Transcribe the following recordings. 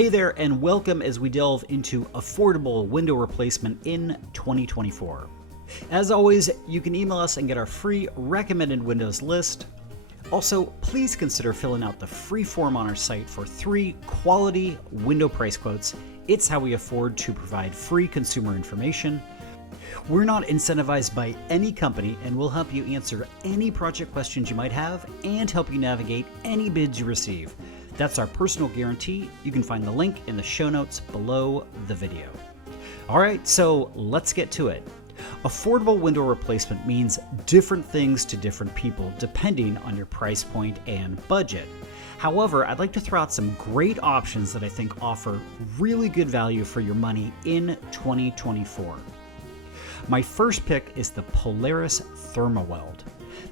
Hey there, and welcome as we delve into affordable window replacement in 2024. As always, you can email us and get our free recommended windows list. Also, please consider filling out the free form on our site for 3 quality window price quotes. It's how we afford to provide free consumer information. We're not incentivized by any company, and we'll help you answer any project questions you might have and help you navigate any bids you receive. That's our personal guarantee. You can find the link in the show notes below the video. All right, so let's get to it. Affordable window replacement means different things to different people depending on your price point and budget. However, I'd like to throw out some great options that I think offer really good value for your money in 2024. My first pick is the Polaris ThermaWeld.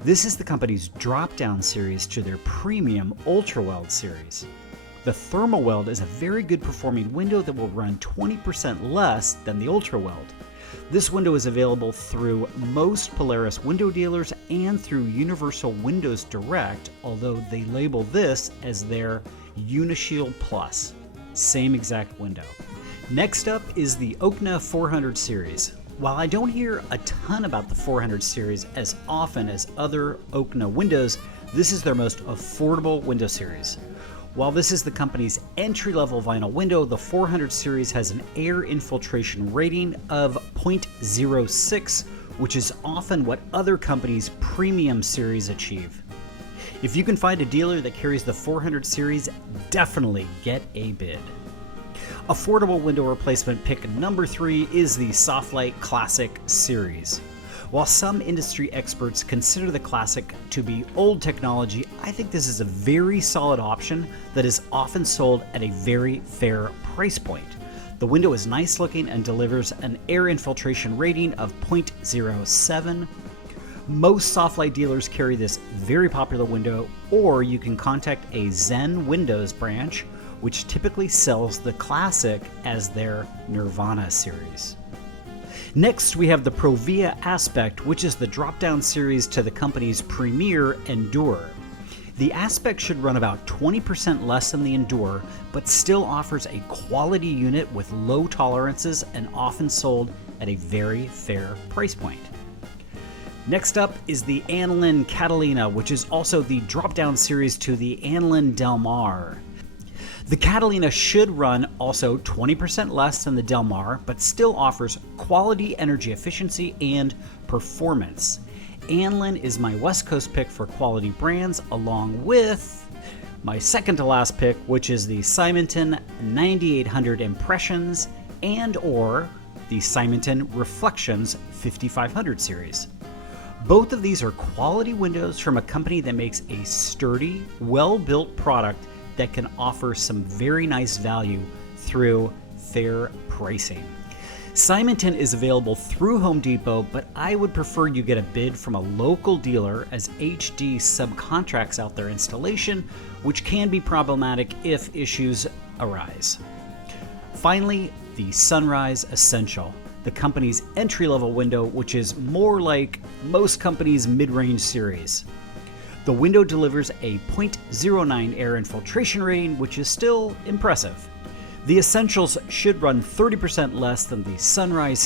This is the company's drop-down series to their premium UltraWeld series. The ThermaWeld is a very good performing window that will run 20% less than the UltraWeld. This window is available through most Polaris window dealers and through Universal Windows Direct, although they label this as their Unishield Plus. Same exact window. Next up is the Okna 400 series. While I don't hear a ton about the 400 series as often as other Okna windows, this is their most affordable window series. While this is the company's entry-level vinyl window, the 400 series has an air infiltration rating of 0.06, which is often what other companies' premium series achieve. If you can find a dealer that carries the 400 series, definitely get a bid. Affordable window replacement pick number 3 is the Softlite Classic series. While some industry experts consider the Classic to be old technology, I think this is a very solid option that is often sold at a very fair price point. The window is nice looking and delivers an air infiltration rating of 0.07. Most Softlite dealers carry this very popular window, or you can contact a Zen Windows branch, which typically sells the Classic as their Nirvana series. Next, we have the Provia Aspect, which is the drop-down series to the company's premier Endure. The Aspect should run about 20% less than the Endure, but still offers a quality unit with low tolerances and often sold at a very fair price point. Next up is the Anlin Catalina, which is also the drop-down series to the Anlin Del Mar. The Catalina should run also 20% less than the Del Mar, but still offers quality energy efficiency and performance. Anlin is my West Coast pick for quality brands, along with my second to last pick, which is the Simonton 9800 Impressions and or the Simonton Reflections 5500 series. Both of these are quality windows from a company that makes a sturdy, well-built product that can offer some very nice value through fair pricing. Simonton is available through Home Depot, but I would prefer you get a bid from a local dealer, as HD subcontracts out their installation, which can be problematic if issues arise. Finally, the Sunrise Essential, the company's entry-level window, which is more like most companies' mid-range series. The window delivers a 0.09 air infiltration rating, which is still impressive. The Essentials should run 30% less than the Sunrise